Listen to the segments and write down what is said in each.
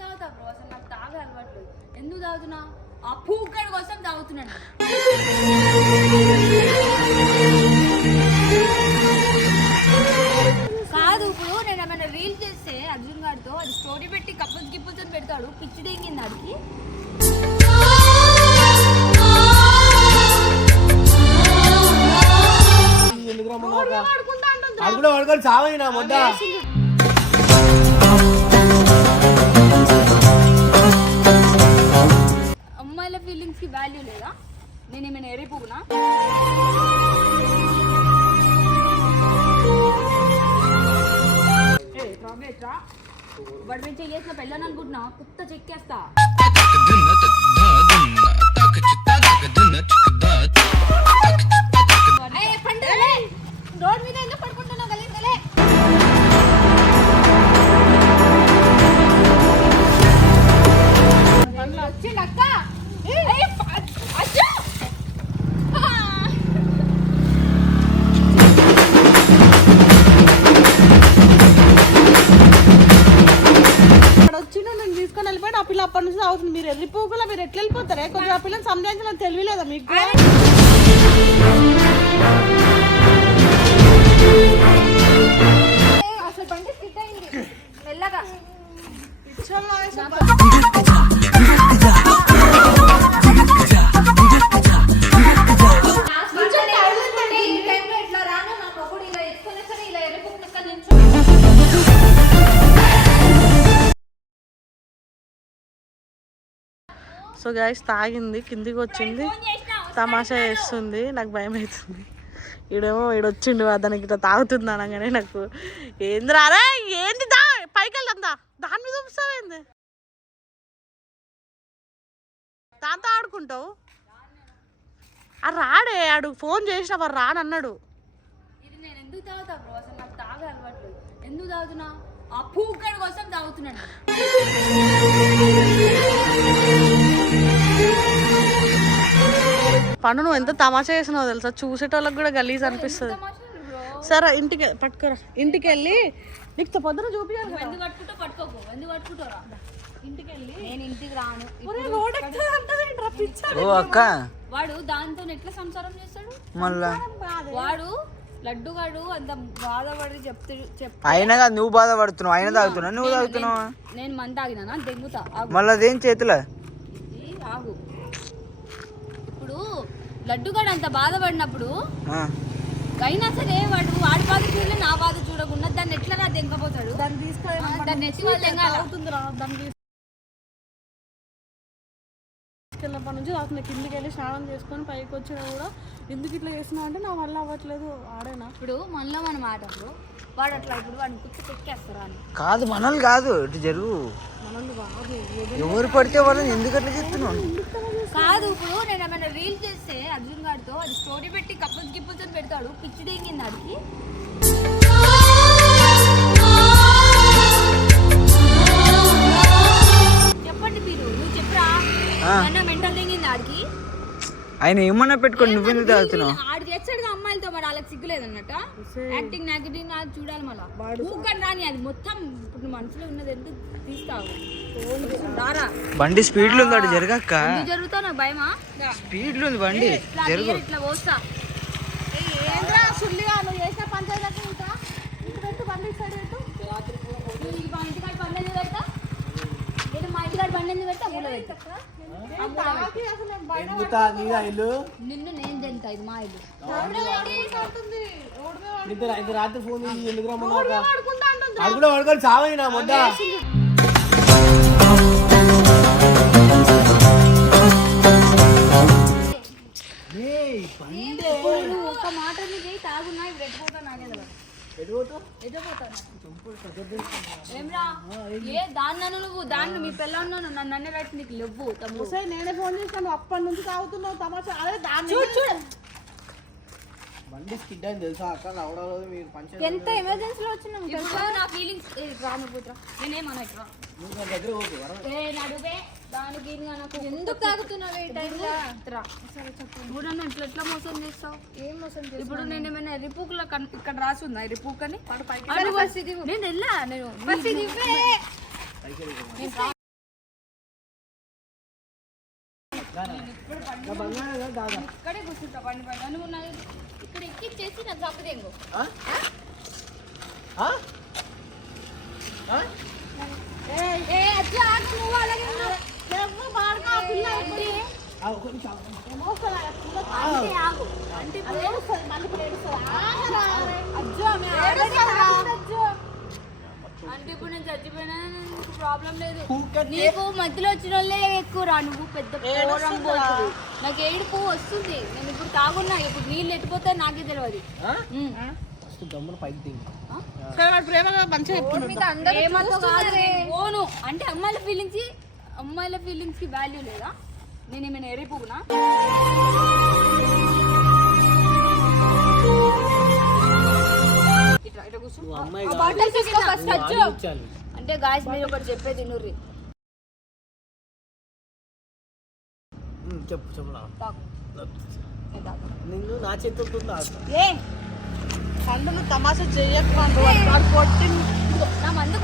తాగుతా బ్రో అసలు నాకు తాగే అలవాట్లేదు ఎందుకు తాగుతున్నా? ఆ పూకడి కోసం తాగుతున్నాను కాదు ఇప్పుడు నేను ఏమైనా రీల్ చేస్తే అర్జున్ గారితో అది స్టోరీ పెట్టి కప్పుల్స్ గిప్పుల్స్ అని పెడతాడు పిచ్చి దిగింది అది కూడా పడుకొని చావైనా మొద్ద? ఫీలింగ్స్కి వాల్యూ లేదా? నేను ఏమైనా ఎరిపోగునా వాడు మేము చేసిన పెళ్ళని అనుకుంటున్నా కుత్త చెక్కేస్తా. పిల్లలు అప్పటి నుంచి అవుతుంది మీరు వెళ్ళిపోకుండా మీరు ఎట్లా వెళ్ళిపోతారే? కొంచెం ఆ పిల్లని సంజాయించిన తెలియలేదా మీకు? సో గాయస్ తాగింది కిందికి వచ్చింది. తమాషా వేస్తుంది నాకు భయం అవుతుంది. ఈడేమో ఈడొచ్చిండు వచ్చిండు దానికి ఇట్లా తాగుతుంది అనగానే నాకు ఏంది రారా ఏంది దా పైకి వెళ్దా దాని మీద చూపిస్తావేంది దాంతో ఆడుకుంటావు? ఆ రాడే ఆడు ఫోన్ చేసిన వాడు రానన్నాడు ఎందుకు తాగుతా నాకు ఎందుకు తాగుతున్నా? ఆ పూకడి కోసం తాగుతున్నాను పండు నువ్వు ఎంత తమాషా చేసినావు తెలుసా? చూసేటోళ్ళకి కూడా గలీజ్ అనిపిస్తుంది. సరే ఇంటికి పట్టుకోరా. ఇంటికి వెళ్ళి నీకు పొద్దున చూపించాలి కదా. ఎందుకు పట్టుకుంటూ పట్టుకోకు. ఎందుకు పట్టుకుంటారా ఇంటికి వెళ్ళి నేను ఇంటికి రాను. ఒరే, రోడ్ ఎక్కుతుంది అంటావేంట్రా, పిచ్చా? ఓ అక్క. వాడు దాంతో ఎట్లా సంసారం చేస్తాడు? మళ్ళా? వాడు లడ్డుగాడు అంత బాధపడి చెప్తూ చెప్ అయినా కాదు నువ్వు బాధపడుతున్నావు అయినా తాగుతున్నావు నువ్వు తాగుతున్నావా? నేను మంత ఆగినా దెంగుతా. మళ్ళీ అదేం చేతుల? ఆగు. ఇప్పుడు లడ్డుగాడు అంత బాధపడినప్పుడు అయినా సరే వాడు వాడి బాధ చూడలే నా బాధ చూడకుండా దాన్ని ఎట్లా నా దెంకపోతాడు దాన్ని తీసుకెళ్ళి ఆ, దాన్ని వాళ్ళు దెంగాల? నుంచి అసలు కిందికి వెళ్ళి స్నానం చేసుకొని పైకి వచ్చినా కూడా ఎందుకు ఇట్లా చేసినా అంటే నా వల్ల అవ్వట్లేదు ఆడేనా ఇప్పుడు మనలో మనం ఆటప్పుడు వాడు అట్లా ఇప్పుడు వాడిని కుత్తి చెక్కేస్తారా అని. కాదు మనల్ని కాదు ఇటు జరుగు మనల్ని కాదు ఎవరు పడితే వాళ్ళని ఎందుకు అట్లా చెప్తున్నావు కాదు ఇప్పుడు నేను ఏమైనా రీల్ చేస్తే అర్జున్ గారితో అది స్టోరీ పెట్టి కప్పుల్స్ గిప్పుల్స్ అని పెడతాడు పిచ్చి దిగింది ఆడికి. చెప్పండి మీరు నువ్వు చెప్పరా? ఆడికి ఆయన ఏమన్నా పెట్టుకొని నువ్వెందుకు తాగుతున్నావు? ఆడు చేస్తాడు అమ్మాయిలతో మరి వాళ్ళకి సిగ్గులేదన్నట యాక్టింగ్ నెగటివ్ నాకు చూడాలి మళ్ళీ. ఊకని రాని అది మొత్తం ఇప్పుడు నువ్వు మనసులో ఉన్నది ఎందుకు తీస్తావు? రారా బండి స్పీడ్లో ఉంది అటు జరగక్క. ఎందుకు జరుగుతావు నాకు భయమా? స్పీడ్లో ఉంది బండి. జరుగు. ఇట్లా పోస్తా ఏంద్రా సుల్లిగా నువ్వు చేసిన పంచాయతీ ఇంకా ఇంటి పెట్టు బండి సైడ్ పెట్టు నువ్వు ఈ మా ఇంటికాడ బండి ఎందుకు పెడతా నేను మా ఇంటికాడ బండి ఊళ్ళో నీదా ఇల్లు? నిన్ను నేను తింటా ఇది మా ఇల్లు. ఇంత రాత్రి ఫోన్ చేసి ఎందుకు అంటుంది. అది కూడా పడుకొని చావైనా మొద్ద? ఏయ్, బండి. ఇప్పుడు నువ్వు ఒక మాట తాగున్నా ఇప్పుడు ఎట్టుపోతా నాకే తెలియదు ఏ దాన్ని నువ్వు దాన్ని మీ పిల్ల ఉన్నాను నన్ను అన్నీ రైట్ నీకు లేవు సరే నేనే ఫోన్ అప్పటి నుంచి తాగుతున్నావు తమాషా. అదే దాన్ని చూడు చూడు. బండి స్కిడ్ అని తెలుసా? అక్క రావడం మీరు పంచాయతీ ఎంత ఎమర్జెన్సీలో వచ్చినాము ఇప్పుడు నా ఫీలింగ్స్ రాను పోతురా నేనేమన్నా ఇట్రా? నువ్వు నా దగ్గర పోకు వర ఏ నడువే. నాకు ఎందుకు తాగుతున్నావు ఇప్పుడు ఇట్లా ఎట్లా మోసం చేస్తావు? ఏం మోసం ఇప్పుడు నేను ఏమైనా రిపూక్లో ఇక్కడ రాసి ఉందా? రిపూక్ అని? నేను వెళ్ళా నేను ఇక్కడే కూర్చుంటా ఇక్కడ ఎక్కిచ్చేసి నాకు తప్పదేంగు అంటే ఇప్పుడు నేను చచ్చిపోయినా నీకు ప్రాబ్లం లేదు నీకు మధ్యలో వచ్చిన వాళ్ళే ఎక్కువ రా నువ్వు పెద్ద పోరం పోతుంది నాకు ఏడుపు వస్తుంది. నేను ఇప్పుడు తాగున్నా ఇప్పుడు నీళ్ళు ఎట్టిపోతే నాకే తెలియదు పైకి దిగు. ప్రేమగా మంచిగా అంటే అమ్మాయిల ఫీలింగ్స్ అమ్మాయిల ఫీలింగ్స్కి వాల్యూ లేదా? నేను ఏమైనా ఎరిపోగునా ఇట్లా ఇట్లా కూర్చో. నువ్వు అమ్మాయి ఆ కాదు. బాటిల్ తీసుకో ఫస్ట్ అచ్చు. ఇచ్చాను అంటే గాయస్ మీరు ఒకటి చెప్పేది నుర్రి ఉమ్, చెప్పు చెప్పు. నిన్ను నా ఏ? నువ్వు తమాషా చెయ్యకు పండు నా మందు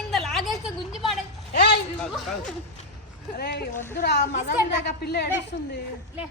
ఇంకా లాగేస్తే గుంజి పాడే. అరే వద్దురా మదన్ దాకా పిల్ల ఏడుస్తుంది. లే.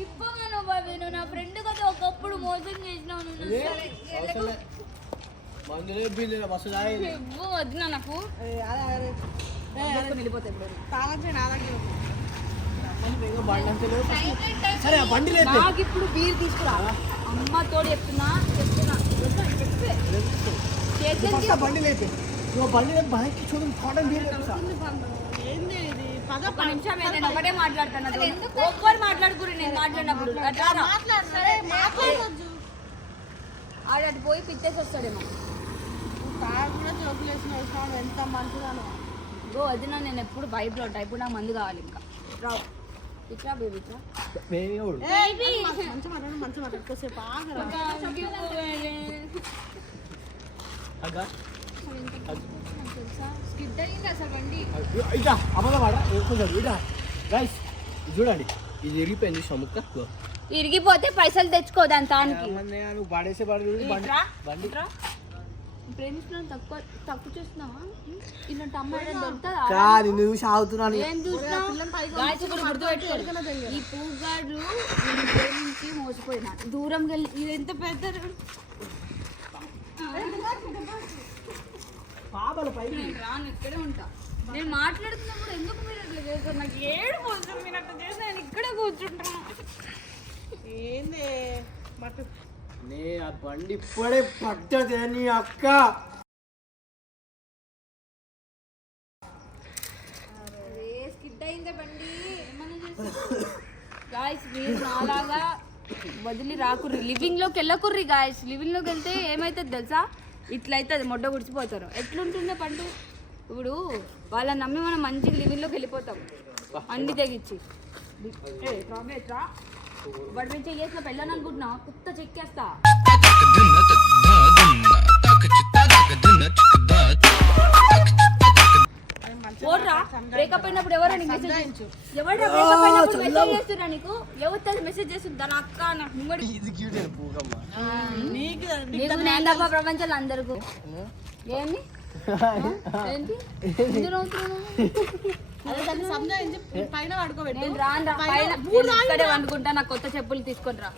ఇప్పగాను బాబీ నువ్వు నా ఫ్రెండ్ కదా ఒకప్పుడు మోసం చేసినావు నువ్వు. మందులే బిల్లు బస్సు ఇవ్వు వద్దునా నాకు? తాగొచ్చు నా దగ్గర నాకు ఇప్పుడు బీర్ తీసుకురా. అమ్మ తోడు చెప్తున్నా చెప్తున్నా. బండి లేదు బండి బైక్ చూడు పద ఒక్క నిమిషం నేను ఒకటే మాట్లాడుతున్నా ఒక్కరు మాట్లాడుకుని నేను మాట్లాడినప్పుడు. అట్లా రా. మాట్లాడు సరే మాట్లాడొచ్చు ఆడు అటు పోయి పిచ్చేసి వస్తాడేమో. ఎంత మంచిదాను. గో వదిన నేను ఎప్పుడు బైక్లో ఉంటా. ఇప్పుడు నాకు మందు కావాలి ఇంకా. రావు. ఇట్లా బేబీ ఇట్లా వేరేవాడు మంచి మాట్లాడు మంచి మాట్లాడు. కొద్దిసేపు ఆగరా. ఇదా కొంచెం ఇదా. గైస్ చూడండి. ఇది ఇరిగిపోయింది సముక్క. ఇరిగిపోతే పైసలు తెచ్చుకో దాని తానికి. పడేసే పడదు బండి. ప్రేమిస్తున్నాను తక్కువ తక్కువ చూస్తున్నావా? ఇలాంటి అమ్మాయి దొరుకుతుందా? కాదు ఏం ఈ పూగాడు ప్రేమించి మోసపోయినా దూరం వెళ్ళి ఇది ఎంత పెద్ద పాపల పై నేను రాను ఇక్కడే ఉంటా. నేను మాట్లాడుతున్నప్పుడు ఎందుకు మీరు అట్లా చేస్తారు నాకు ఏడు పోతుంది మీరు అట్లా చేస్తే నేను ఇక్కడే కూర్చుంటాను ఏంది? మటు నే ఆ బండి ఇప్పుడే పడ్డదే నీ అక్క. స్కిడ్ అయిందే బండి. గాయస్ మీరు నాలాగా వదిలి రాకుర్రి. లివింగ్లోకి వెళ్ళకుర్రి గాయస్ లివింగ్లోకి వెళ్తే ఏమైతుంది తెలుసా? ఇట్లా అవుతుంది మొడ్డ గుడిచిపోతారు. ఎట్లుంటుందో పండు. ఇప్పుడు వాళ్ళని నమ్మి మనం మంచిగా లివింగ్లోకి వెళ్ళిపోతాం అన్ని రా. వాడి మీద చెయ్యేసిన పెళ్ళని అనుకుంటున్నా. కుత్త చెక్కేస్తా. ఓర్రా బ్రేకప్ అయినప్పుడు ఎవరు నీకు మెసేజ్ ఎవరు బ్రేకప్ అయినప్పుడు మెసేజ్ చేస్తున్నా నీకు? ఎవరు మెసేజ్ చేస్తుంది దాని అక్క నాకు ముంగడి నీకు నేను తప్ప ప్రపంచంలో అందరికీ. ఏంటి? పైన పైన వండుకుంటా నాకు కొత్త చెప్పులు తీసుకొని రా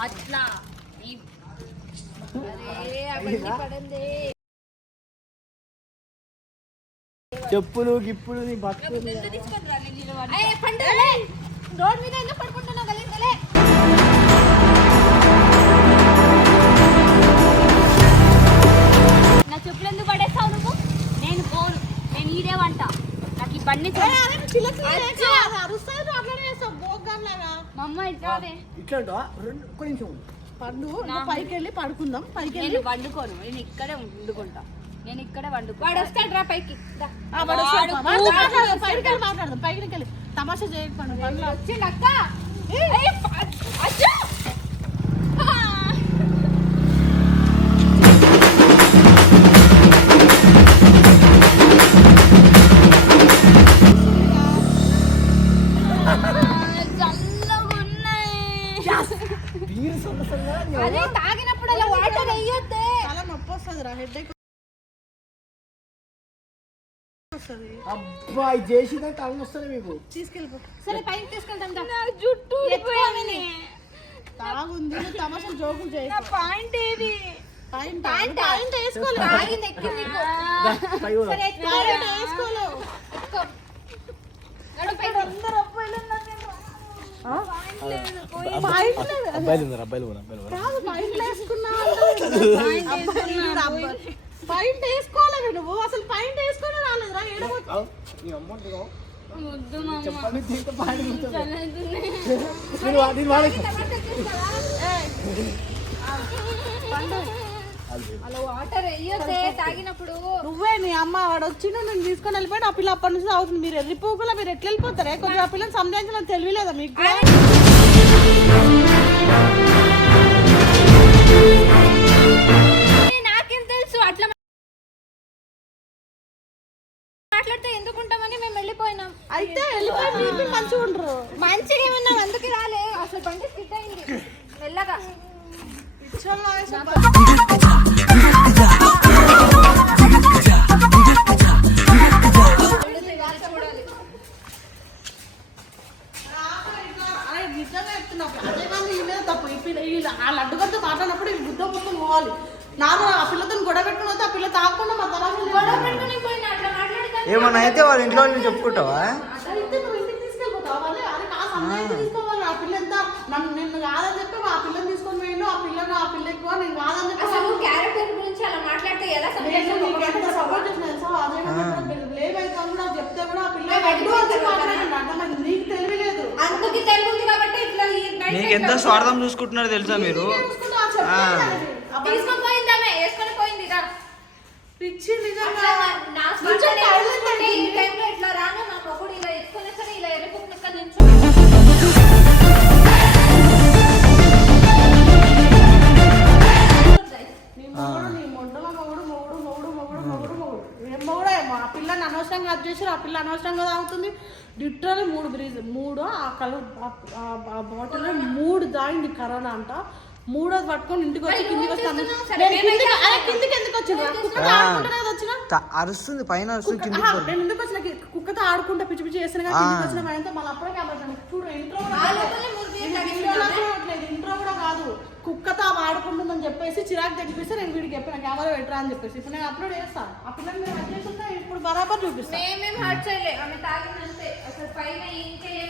అట్లా. చెప్పులు గిప్పులు నీ రోడ్ మీద. ఎందుకు పడుకుంటున్నావు మా అమ్మ ఇట్లానే ఇట్లా అంటావా? రెండు ఒక్క నిమిషం ఉండు. పండు నువ్వు పైకి వెళ్ళి పడుకుందాం పైకి వెళ్ళి నేను వండుకోను నేను ఇక్కడే వండుకుంటా నేను ఇక్కడే వండుకో వాడు వస్తాడు రా పైకి దా. ఆ, వాడు వస్తాడు. వాడు వాడితో కూర్చో. మాట్లాడదాం, పైకి వెళ్ళి మాట్లాడదాం పైకి వెళ్ళి తమాషా చేయకు పండు పండ్లు వచ్చిండు అక్క ఏయ్, వస్తుంది. రా హెడ్ వస్తుంది అబ్బా ఇది చేసిందంటే తల వస్తుంది మీకు. తీసుకెళ్ళిపో. సరే పైకి తీసుకెళ్తాం. జుట్టు. తాగుంది నువ్వు తమాషా జోకులు చేయి. నా పాయింట్ ఏది? పాయింట్ పాయింట్ వేసుకోలేదు తాగింది ఎక్కింది. సరే. పాయింట్. పాయింట్ లేదు అబ్బాయిలు ఉన్నారు అబ్బాయిలు కూడా అబ్బాయిలు కూడా కాదు పాయింట్ వేసుకున్నా పాయింట్ వేసుకోలేవు నువ్వు అసలు పాయింట్ వేసుకొని రాలేదురా ఏడవ అవు, నీ అమౌంట్ ఇదిగో. చెప్పండి దీంతో పాడి నేను వాడేసి తాగినప్పుడు నువ్వే మీ అమ్మ వాడు వచ్చిండు నేను తీసుకొని వెళ్ళిపోయాడు ఆ పిల్ల అప్పటి నుంచి అవుతుంది మీరు వెళ్ళిపోకుండా మీరు ఎట్లా వెళ్ళిపోతారే కొంచెం ఆ పిల్లని సంజాయించడం తెలియలేదా మీకు Thank you. మంచిగా ఏమన్నా అందుకే రాలే. అసలు బండి స్కిట్ అయింది. మెల్లగా. ఎక్కువ నేను కాదని అసలు క్యారెక్టర్ గురించి అలా మాట్లాడితే ఎలా నీకు సపోర్ట్ చేసిన తెలుసా? అదే బ్లేమ్ అయితే కూడా చెప్తే కూడా ఆ పిల్ల అర్థమైంది. నీకు తెలియలేదు. అందుకే తెలియదు కాబట్టి ఇట్లా నీకు ఎంత స్వార్థం చూసుకుంటున్నారో తెలుసా మీరు? వేసుకొని పోయింది. పిచ్చి నిజంగా. నా- స్వార్థం మూడు బ్రీజ్ మూడు ఆ కలర్ ఆ బాటిల్ మూడు దాయింది కరోనా అంట. మూడోది పట్టుకొని ఇంటికి వచ్చి కిందికి వస్తాను. అరుస్తుంది పైన అరుస్తుంది కింద నేను ఎందుకు వచ్చిన కుక్కతో ఆడుకుంటా పిచ్చి పిచ్చి చేసిన కిందికి వచ్చిన భయంతో మళ్ళీ అప్పుడే కాబట్టి చూడు చూడట్లేదు, ఇంట్లో కూడా కాదు. కుక్కతో ఆడుకుంటుందని చెప్పేసి చిరాకు తెప్పిస్తే నేను వీడికి చెప్పిన కెమెరా పెట్టరా అని చెప్పేసి. ఇప్పుడు నేను అప్లోడ్ చేస్తాను ఆ పిల్లలు మీరు అది చేస్తుంటే ఇప్పుడు బరాబర్ చూపిస్తాను మేమేం హర్ట్ చేయలే. ఆమె అసలు పైన ఇంకా ఏం